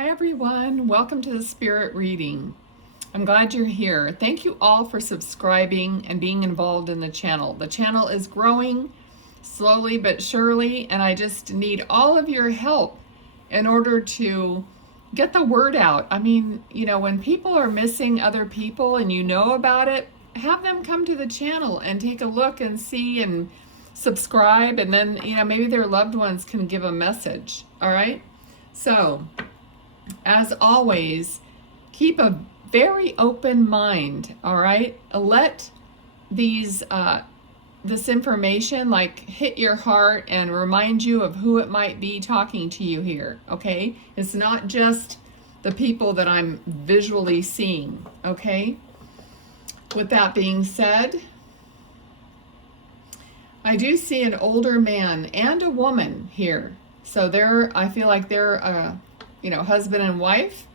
Hi everyone, welcome to the Spirit Reading. I'm glad you're here. Thank you all for subscribing and being involved in the channel. The channel is growing slowly but surely, and I just need all of your help in order to get the word out. I mean, when people are missing other people and you know about it, have them come to the channel and take a look and see and subscribe, and then, maybe their loved ones can give a message. All right? So, as always, keep a very open mind, all right? Let this information hit your heart and remind you of who it might be talking to you here, okay? It's not just the people that I'm visually seeing, okay? With that being said, I do see an older man and a woman here. So I feel like they're husband and wife.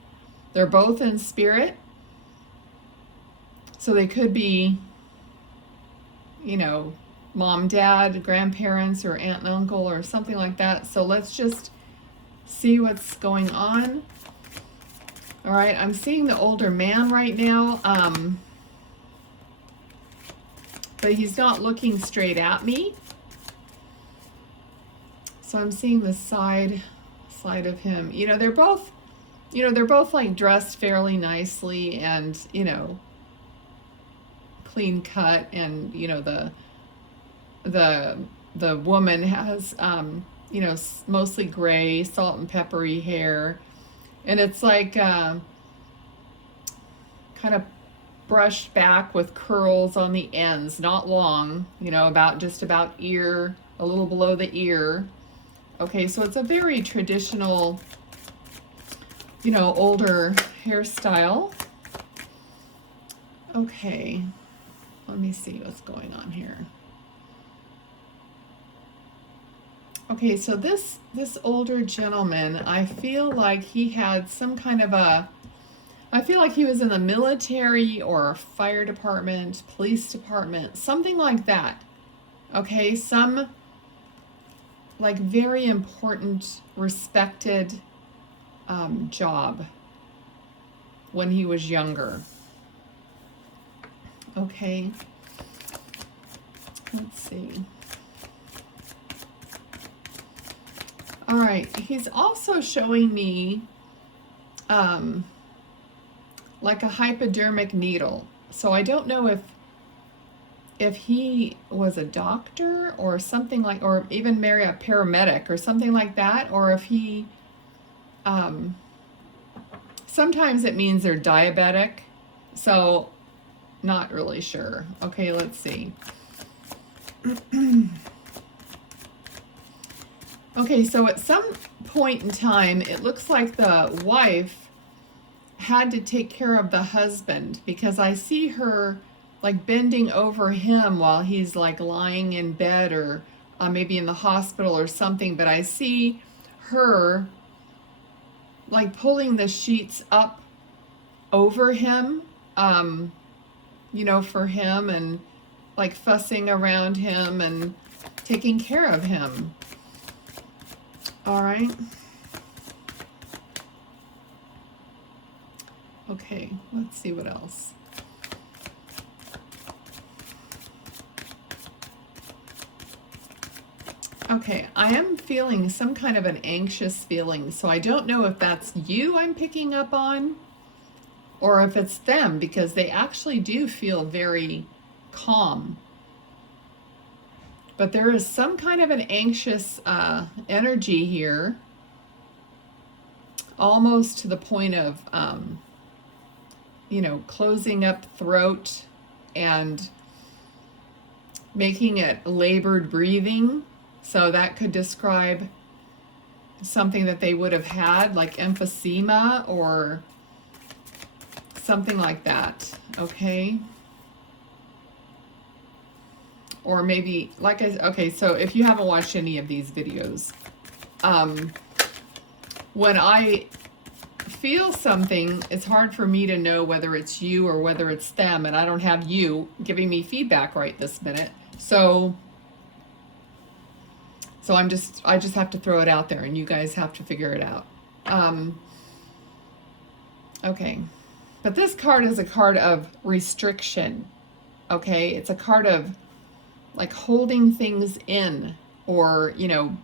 They're both in spirit. So they could be, mom, dad, grandparents, or aunt and uncle, or something like that. So let's just see what's going on. All right, I'm seeing the older man right now, but he's not looking straight at me. So I'm seeing the side of him. They're both like dressed fairly nicely and, clean cut, and the woman has mostly gray, salt and peppery hair, and it's like kind of brushed back with curls on the ends, not long, just about ear, a little below the ear. Okay, so it's a very traditional, older hairstyle. Okay, let me see what's going on here. Okay, so this older gentleman, I feel like he had some kind of I feel like he was in the military or fire department, police department, something like that. Okay, some like very important, respected job when he was younger. Okay, let's see. All right, he's also showing me like a hypodermic needle. So I don't know if he was a doctor or something like, or even maybe a paramedic or something like that, or if he, sometimes it means they're diabetic, so not really sure. Okay, let's see. Okay, so at some point in time, it looks like the wife had to take care of the husband, because I see her like bending over him while he's like lying in bed, or maybe in the hospital or something, but I see her like pulling the sheets up over him, for him, and like fussing around him and taking care of him. All right. Okay, let's see what else. Okay, I am feeling some kind of an anxious feeling, so I don't know if that's you I'm picking up on, or if it's them, because they actually do feel very calm. But there is some kind of an anxious energy here, almost to the point of, closing up throat and making it labored breathing. So that could describe something that they would have had, like emphysema or something like that, okay? Or maybe, okay, so if you haven't watched any of these videos, when I feel something, it's hard for me to know whether it's you or whether it's them, and I don't have you giving me feedback right this minute. So I just have to throw it out there, and you guys have to figure it out. Okay. But this card is a card of restriction. Okay. It's a card of like holding things in, or, you know,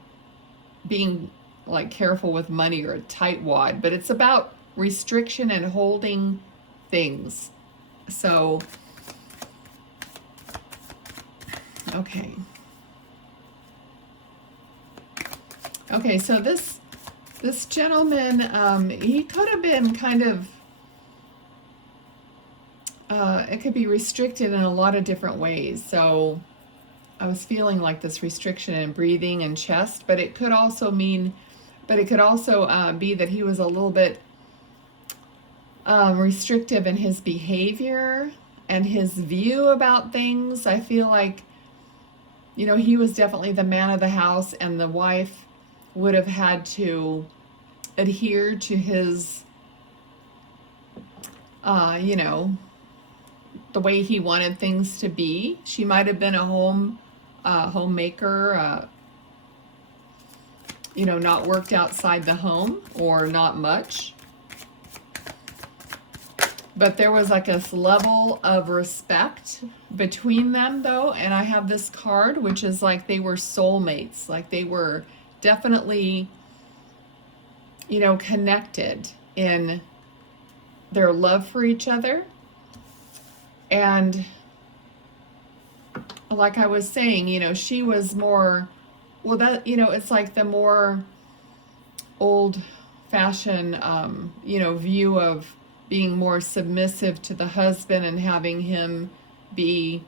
being like careful with money, or a tightwad. But it's about restriction and holding things. So, okay. Okay, so this gentleman, he could have been kind of, it could be restricted in a lot of different ways. So I was feeling like this restriction in breathing and chest, but it could also mean, but it could also be that he was a little bit restrictive in his behavior and his view about things. I feel like, you know, he was definitely the man of the house, and the wife would have had to adhere to his, you know, the way he wanted things to be. She might have been a homemaker, you know, not worked outside the home, or not much. But there was like this level of respect between them, though. And I have this card, which is like they were soulmates. Like they were definitely, you know, connected in their love for each other. And like I was saying, you know, she was more, well, that, you know, it's like the more old-fashioned, you know, view of being more submissive to the husband and having him be,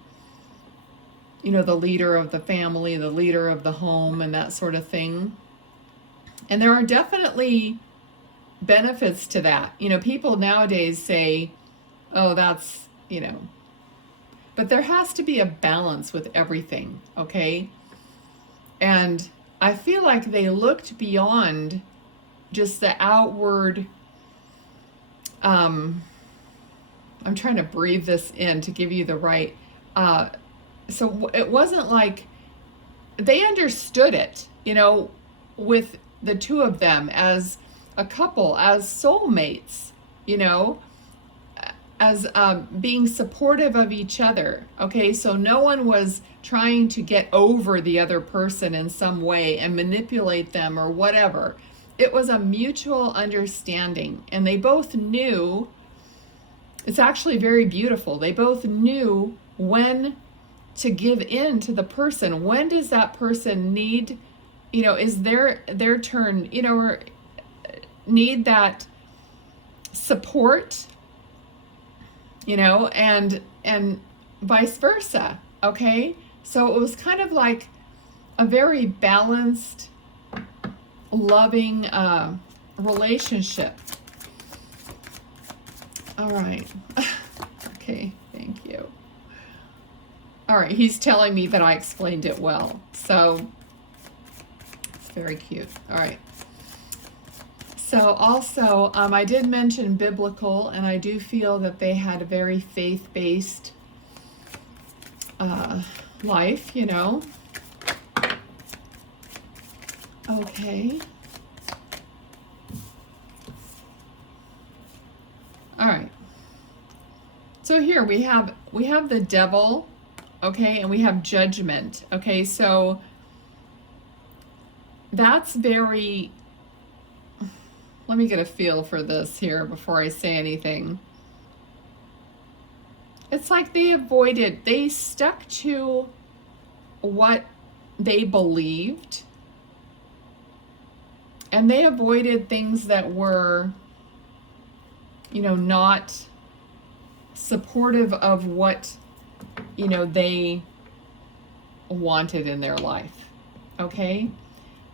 you know, the leader of the family, the leader of the home, and that sort of thing. And there are definitely benefits to that. You know, people nowadays say, oh, that's, you know, but there has to be a balance with everything, okay? And I feel like they looked beyond just the outward, I'm trying to breathe this in to give you the right, so it wasn't like, they understood it, you know, with the two of them as a couple, as soulmates, you know, as being supportive of each other. Okay, so no one was trying to get over the other person in some way and manipulate them or whatever. It was a mutual understanding, and they both knew, it's actually very beautiful, they both knew when to give in to the person. When does that person need, you know, is their turn, you know, need that support, you know, and vice versa. Okay, so it was kind of like a very balanced, loving relationship. All right. Okay, thank you. All right, he's telling me that I explained it well, so it's very cute. All right. So also, I did mention biblical, and I do feel that they had a very faith-based life, you know. Okay. All right. So here we have the devil, okay, and we have judgment. Okay, so that's very, let me get a feel for this here before I say anything. It's like they stuck to what they believed, and they avoided things that were, you know, not supportive of what, you know, they wanted in their life. Okay?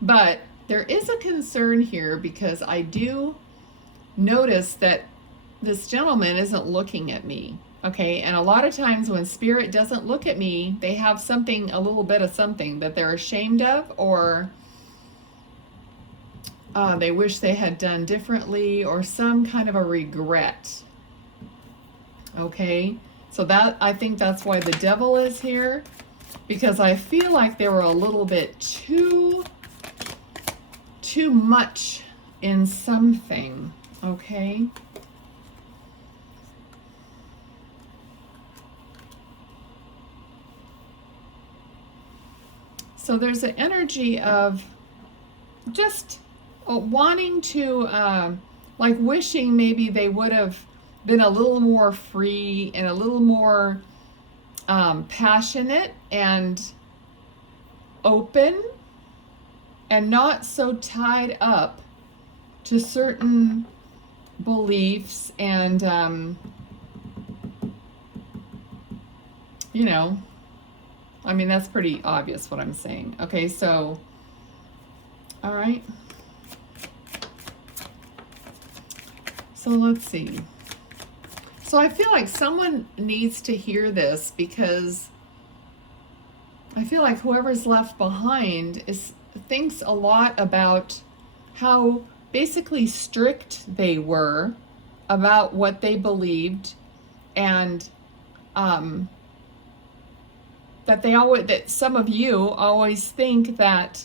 But there is a concern here, because I do notice that this gentleman isn't looking at me. Okay? And a lot of times when spirit doesn't look at me, they have something, a little bit of something that they're ashamed of, or they wish they had done differently, or some kind of a regret. Okay? So that, I think that's why the devil is here, because I feel like they were a little bit too much in something. Okay? So there's an energy of just wanting to, like wishing maybe they would have been a little more free and a little more passionate and open and not so tied up to certain beliefs and, you know, I mean, that's pretty obvious what I'm saying. Okay, so, all right. So let's see. So I feel like someone needs to hear this, because I feel like whoever's left behind thinks a lot about how basically strict they were about what they believed, and that some of you always think that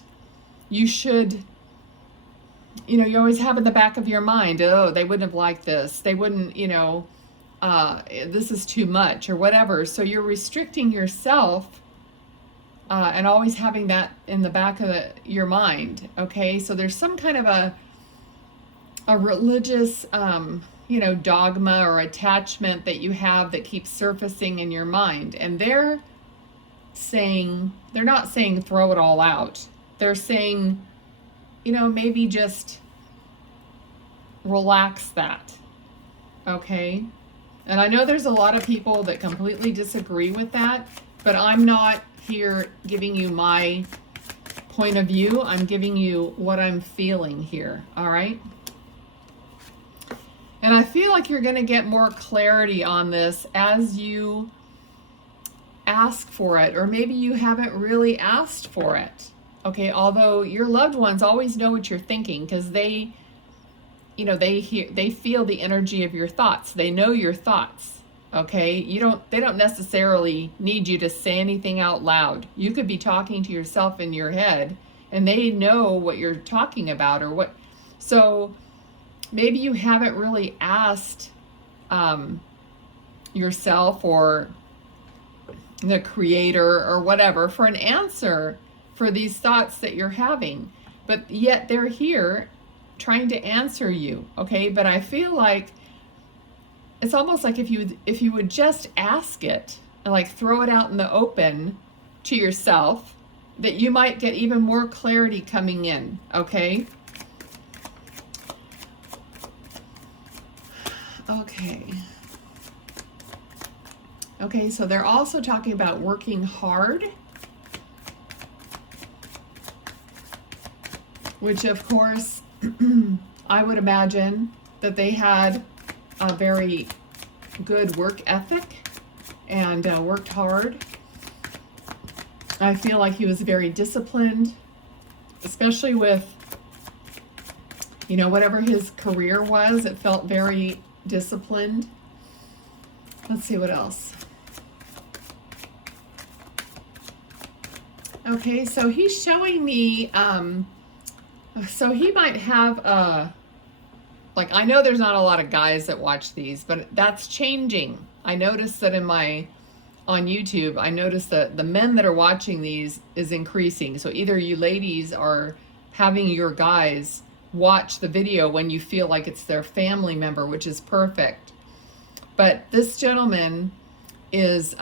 you should, you know, you always have in the back of your mind, oh, they wouldn't have liked this, they wouldn't, you know, this is too much or whatever. So you're restricting yourself and always having that in the back of your mind. Okay, so there's some kind of a religious, you know, dogma or attachment that you have that keeps surfacing in your mind. And they're not saying throw it all out. They're saying, you know, maybe just relax that. Okay? And I know there's a lot of people that completely disagree with that, but I'm not here giving you my point of view. I'm giving you what I'm feeling here. All right? And I feel like you're going to get more clarity on this as you ask for it, or maybe you haven't really asked for it. Okay, although your loved ones always know what you're thinking, because they, you know, they feel the energy of your thoughts. They know your thoughts. Okay, they don't necessarily need you to say anything out loud. You could be talking to yourself in your head, and they know what you're talking about, or what. So maybe you haven't really asked yourself or the creator or whatever for an answer for these thoughts that you're having, but yet they're here trying to answer you. Okay, but I feel like it's almost like if you would just ask it and like throw it out in the open to yourself, that you might get even more clarity coming in. Okay. Okay, so they're also talking about working hard, which of course I would imagine that they had a very good work ethic and worked hard. I feel like he was very disciplined, especially with, you know, whatever his career was, it felt very disciplined. Let's see what else. Okay, so he's showing me, so he might have like, I know there's not a lot of guys that watch these, but that's changing. I noticed that on YouTube, I noticed that the men that are watching these is increasing. So either you ladies are having your guys watch the video when you feel like it's their family member, which is perfect. But this gentleman is,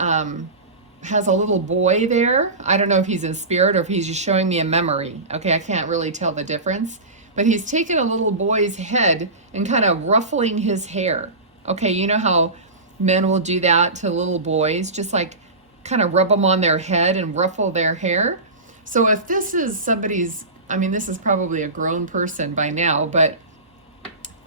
has a little boy there. I don't know if he's in spirit or if he's just showing me a memory. Okay, I can't really tell the difference. But he's taken a little boy's head and kind of ruffling his hair. Okay, you know how men will do that to little boys, just like kind of rub them on their head and ruffle their hair. So if this is somebody's, I mean, this is probably a grown person by now, but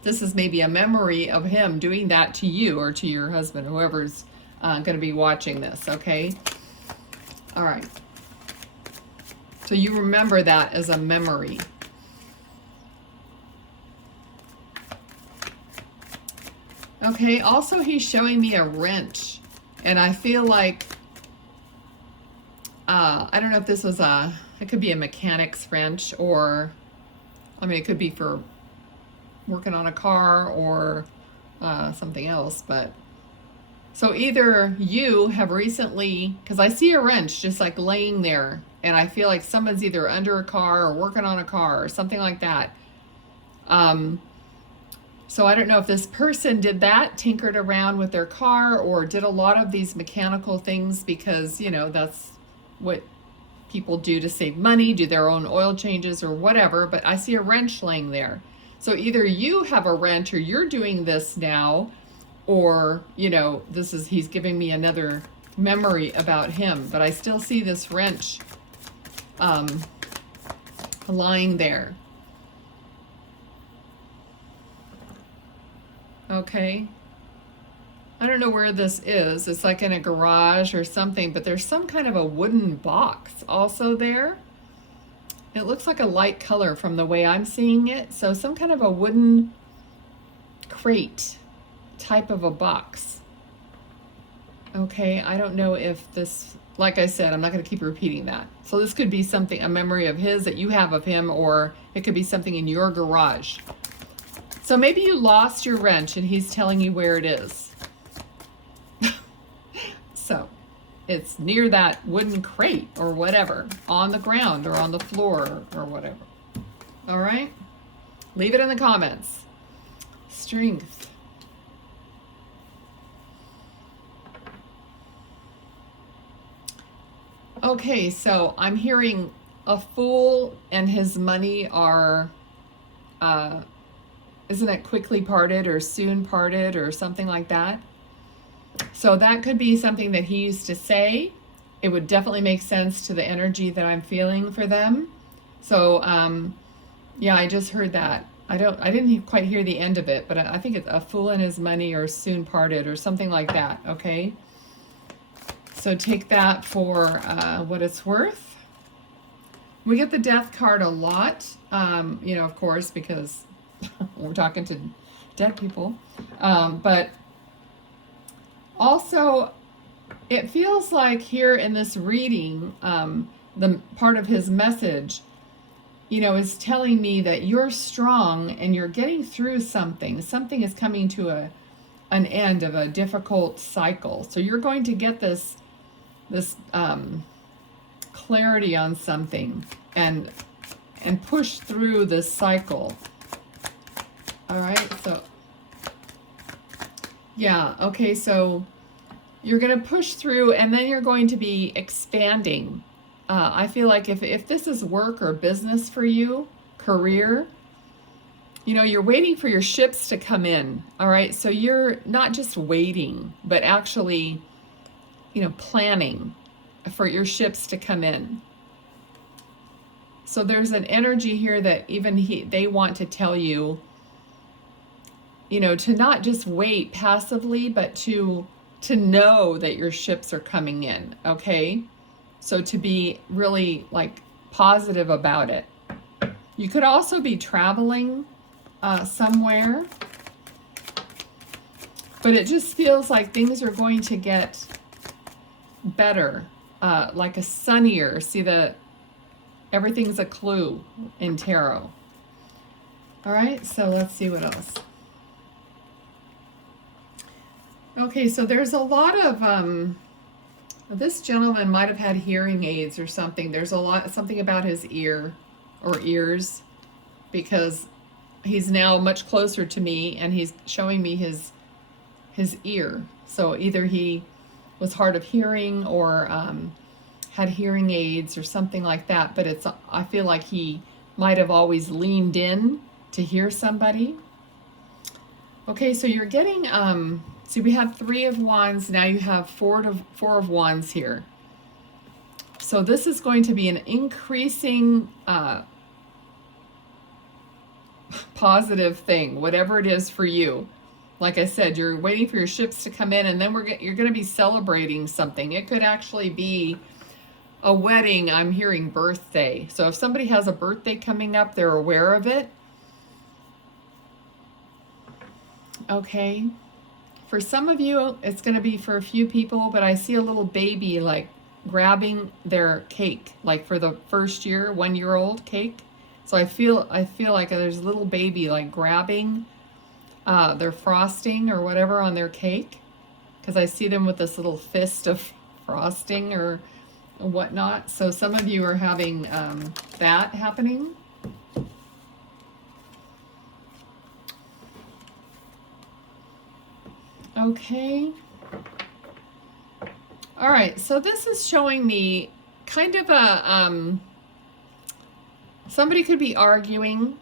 this is maybe a memory of him doing that to you or to your husband, whoever's going to be watching this, okay? All right. So you remember that as a memory. Okay, also he's showing me a wrench, and I feel like, I don't know if this was it could be a mechanic's wrench, or, I mean, it could be for working on a car or something else, but So either you have recently, because I see a wrench just like laying there, and I feel like someone's either under a car or working on a car or something like that. So I don't know if this person did that, tinkered around with their car, or did a lot of these mechanical things because, you know, that's what people do to save money, do their own oil changes or whatever. But I see a wrench laying there. So either you have a wrench or you're doing this now, or, you know, he's giving me another memory about him. But I still see this wrench lying there. Okay. I don't know where this is. It's like in a garage or something, but there's some kind of a wooden box also there. It looks like a light color from the way I'm seeing it. So some kind of a wooden crate type of a box. Okay, I don't know if this, like I said, I'm not going to keep repeating that. So this could be something, a memory of his that you have of him, or it could be something in your garage. So maybe you lost your wrench and he's telling you where it is. So it's near that wooden crate or whatever, on the ground or on the floor or whatever. All right? Leave it in the comments. Strength. Okay, so I'm hearing a fool and his money are, isn't it quickly parted or soon parted or something like that? So that could be something that he used to say. It would definitely make sense to the energy that I'm feeling for them. So, yeah, I just heard that. I didn't quite hear the end of it, but I think it's a fool and his money or soon parted or something like that, okay? So take that for what it's worth. We get the death card a lot, you know, of course, because we're talking to dead people. But also, it feels like here in this reading, the part of his message, you know, is telling me that you're strong and you're getting through something. Something is coming to an end of a difficult cycle. So you're going to get this clarity on something and push through this cycle. All right, so yeah, okay, so you're going to push through and then you're going to be expanding. I feel like if this is work or business for you, career, you know, you're waiting for your ships to come in. All right, so you're not just waiting, but actually, you know, planning for your ships to come in. So there's an energy here that even they want to tell you, you know, to not just wait passively, but to know that your ships are coming in, okay? So to be really like positive about it. You could also be traveling somewhere, but it just feels like things are going to get better, like a sunnier. See, everything's a clue in tarot. All right, so let's see what else. Okay, so there's a lot of, this gentleman might have had hearing aids or something. There's something about his ear or ears, because he's now much closer to me and he's showing me his ear. So either he was hard of hearing or had hearing aids or something like that, but I feel like he might have always leaned in to hear somebody. Okay, so you're getting, see, we have 3 of Wands, now you have 4 of Wands here. So this is going to be an increasing positive thing, whatever it is for you. Like I said, you're waiting for your ships to come in, and then you're going to be celebrating something. It could actually be a wedding. I'm hearing birthday. So if somebody has a birthday coming up, they're aware of it. Okay. For some of you, it's going to be for a few people, but I see a little baby like grabbing their cake, like for the first year, 1-year-old cake. So I feel like there's a little baby like grabbing their frosting or whatever on their cake. because I see them with this little fist of frosting or whatnot. So some of you are having that happening. Okay. All right, so this is showing me kind of a, somebody could be arguing,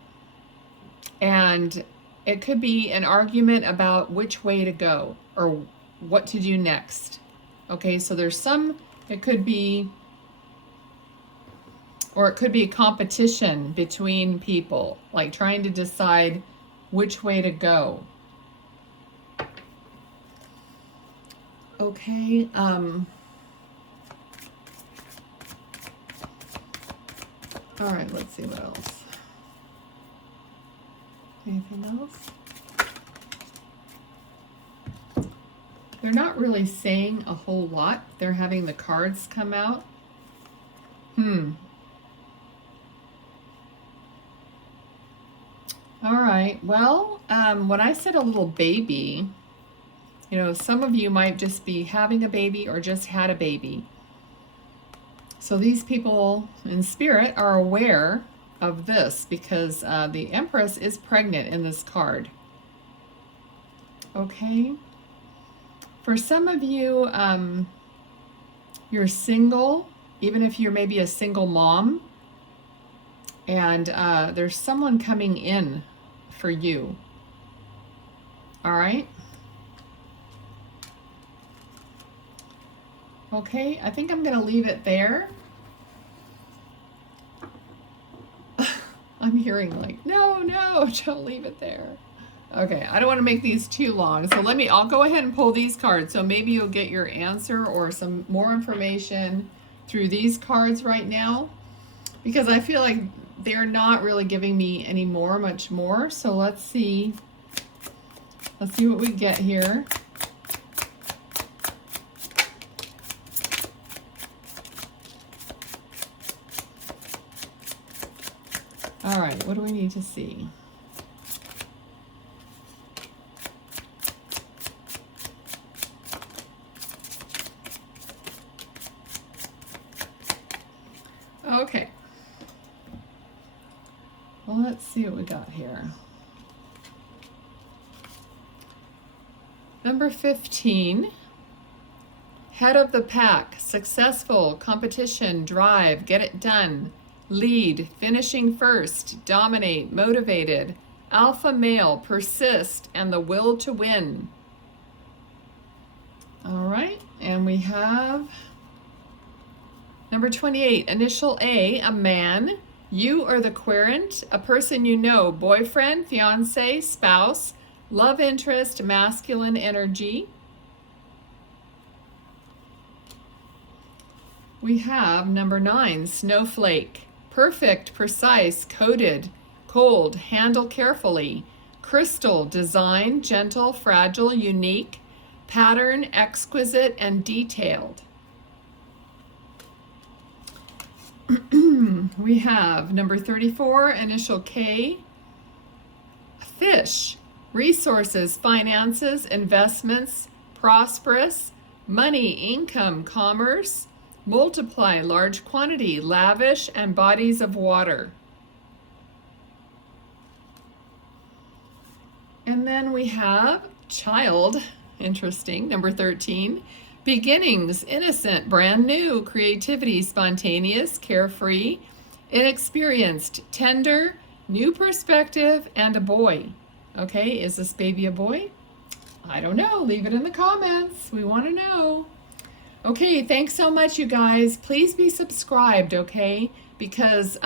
and it could be an argument about which way to go or what to do next. Okay, so there's some, it could be, or it could be a competition between people, like trying to decide which way to go. Okay, all right, let's see what else. Anything else? They're not really saying a whole lot. They're having the cards come out. All right, well, when I said a little baby, you know, some of you might just be having a baby or just had a baby. So these people in spirit are aware of this because the Empress is pregnant in this card. Okay. For some of you, you're single, even if you're maybe a single mom, and there's someone coming in for you. All right. Okay, I think I'm going to leave it there. I'm hearing like, no, don't leave it there. Okay, I don't want to make these too long. So I'll go ahead and pull these cards. So maybe you'll get your answer or some more information through these cards right now. Because I feel like they're not really giving me much more. So let's see what we get here. All right, what do we need to see? Okay. Well, let's see what we got here. Number 15. Head of the pack, successful, competition, drive, get it done. Lead, finishing first, dominate, motivated, alpha male, persist, and the will to win. All right, and we have number 28, initial A man. You are the querent, a person you know, boyfriend, fiance, spouse, love interest, masculine energy. We have number 9, snowflake. Perfect, precise, coded, cold, handle carefully, crystal, design, gentle, fragile, unique, pattern, exquisite, and detailed. We have number 34, initial K, fish, resources, finances, investments, prosperous, money, income, commerce, multiply, large quantity, lavish, and bodies of water. And then we have child, interesting, number 13, beginnings, innocent, brand new, creativity, spontaneous, carefree, inexperienced, tender, new perspective, and a boy. Okay, is this baby a boy? I don't know. Leave it in the comments. We want to know. Okay, thanks so much, you guys. Please be subscribed, okay? Because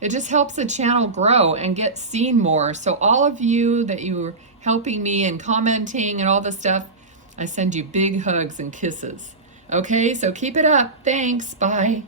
it just helps the channel grow and get seen more. So all of you that you are helping me and commenting and all this stuff, I send you big hugs and kisses. Okay, so keep it up. Thanks. Bye.